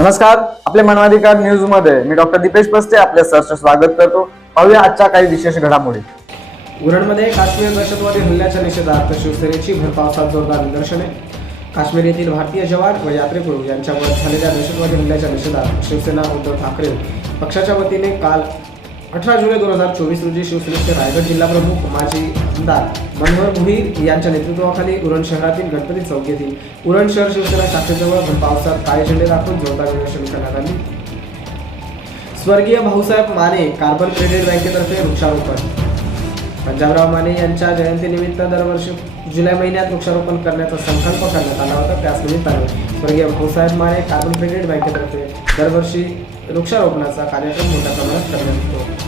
नमस्कार आपले मानवाधिकार न्यूजमध्ये मी डॉक्टर दीपेश पस्ते आपल्या सहर्ष स्वागत करतो. पाहूया आजच्या काही विशेष घडामोडी. उरणमध्ये काश्मीर दहशतवादी हल्ल्याच्या निषेधार्थ शिवसेनेची भरपावसात जोरदार निदर्शने. काश्मीर येथील भारतीय जवान व यात्रेकरू यांच्यावर झालेल्या दहशतवादी हल्ल्याच्या निषेधात शिवसेना उद्धव ठाकरे पक्षाच्या वतीने काल अठरा जुलै दोन हजार चोवीस रोजी शिवसेनेचे रायगड जिल्हा प्रमुख माजी आमदार मनोहर भुईर यांच्या नेतृत्वाखाली उरण शहरातील गणपती चौक येथील उरण शहर शिवसेना शाखेजवळ भरपावसात काळे झेंडे दाखवून जोरदार निदर्शन करण्यात आली. स्वर्गीय भाऊसाहेब माने कार्बन क्रेडिट बँकेतर्फे वृक्षारोपण. पंजाबराव माने यांच्या जयंतीनिमित्त दरवर्षी जुलै महिन्यात वृक्षारोपण करण्याचा संकल्प करण्यात आला होता. त्याच निमित्ताने स्वर्गीय भाऊसाहेब माने कार्बन क्रेडिट बँकेतर्फे दरवर्षी वृक्षारोपणाचा कार्यक्रम मोठ्या प्रमाणात करण्यात येतो.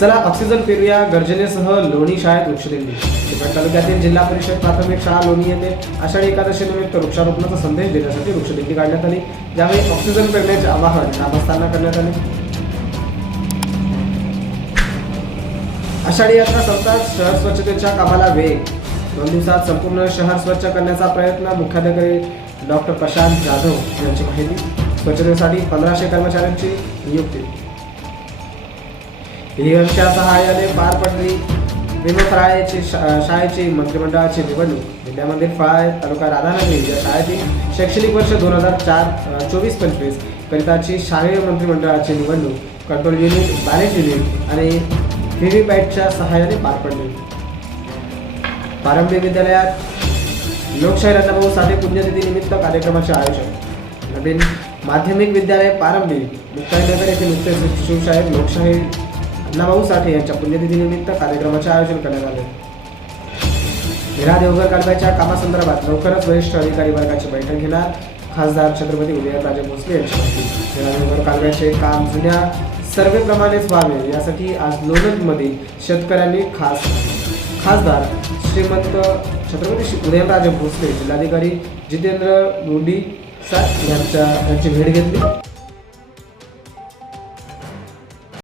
चला ऑक्सिजन फिरूया गर्जनेसह लोणी शाळेत वृक्षदिंडी चिकट तालुक्यातील जिल्हा परिषद प्राथमिक शाळा लोणी येथे आषाढी एकादशीनिमित्त वृक्षारोपणाचा संदेश देण्यासाठी वृक्षदिंडी काढण्यात आली. यावेळी ऑक्सिजन पेरण्याचे आवाहन ग्रामस्थांना करण्यात आले. आषाढी यात्रा संपताच शहर स्वच्छतेच्या कामाला वेग. दोन दिवसात संपूर्ण शहर स्वच्छ करण्याचा प्रयत्न मुख्याधिकारी डॉक्टर प्रशांत जाधव यांची माहिती. स्वच्छतेसाठी पंधराशे कर्मचाऱ्यांची नियुक्ती. हिरियनच्या सहाय्याने पार पडली विमफराळेची शा- शाळेची मंत्रिमंडळाची निवडणूक विद्यामंदिर फळाय तालुका राधानगरी या शाळेची शैक्षणिक वर्ष दोन हजार चार चोवीस पंचवीस। करिताची शालेय मंत्रिमंडळाची निवडणूक कंट्रोल युनिट बॅलेट युनिट आणि व्हीव्हीपॅटच्या सहाय्याने पार पडली। प्रारंभिक विद्यालयात लोकशाही रत्नभाऊ साठे पुण्यतिथीनिमित्त कार्यक्रमाचे आयोजन। नवीन माध्यमिक विद्यालय प्रारंभी मुक्ताईनगर येथे नुकतेच शिवशाहीर लोकशाही अण्णाभाऊ साठे यांच्या पुण्यतिथीनिमित्त कार्यक्रमाचे आयोजन करण्यात आले. हिरा देवघर कालव्याच्या कामासंदर्भात लवकरच वरिष्ठ अधिकारी वर्गाची बैठक घेणार. खासदार छत्रपती उदयनराजे भोसले यांची माहिती. देवघर कालव्याचे काम जुन्या सर्वेप्रमाणेच व्हावे यासाठी आज लोणंदमधील शेतकऱ्यांनी खास खासदार श्रीमंत छत्रपती श्री उदयनराजे भोसले जिल्हाधिकारी जितेंद्र गुंडी सर यांच्या यांची भेट घेतली.